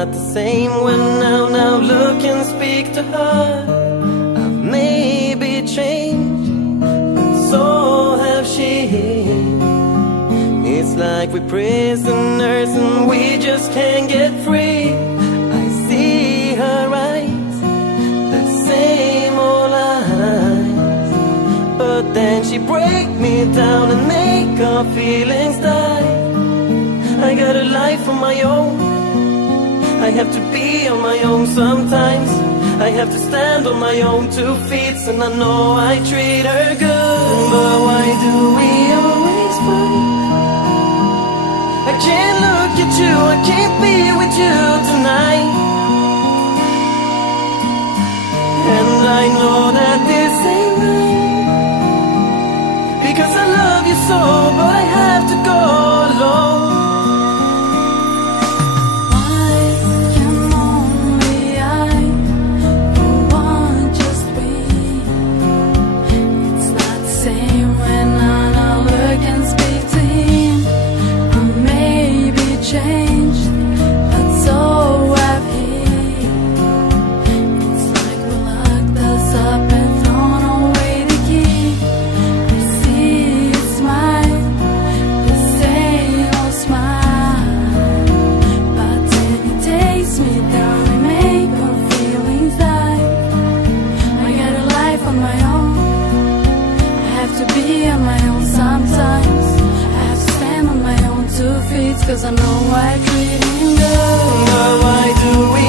not the same when now look and speak to her. I've maybe changed, but so have she. It's like we're prisoners and we just can't get free. I see her eyes, the same old eyes, but then she break me down and make our feelings die. I got a life of my own, I have to be on my own sometimes. I have to stand on my own 2 feet, and I know I treat her good, but why do we always fight? I can't look at you, I can't be with you tonight. And I know that this ain't right, because I love you so, but I have to go alone. Cause I know I treat him good, but why do we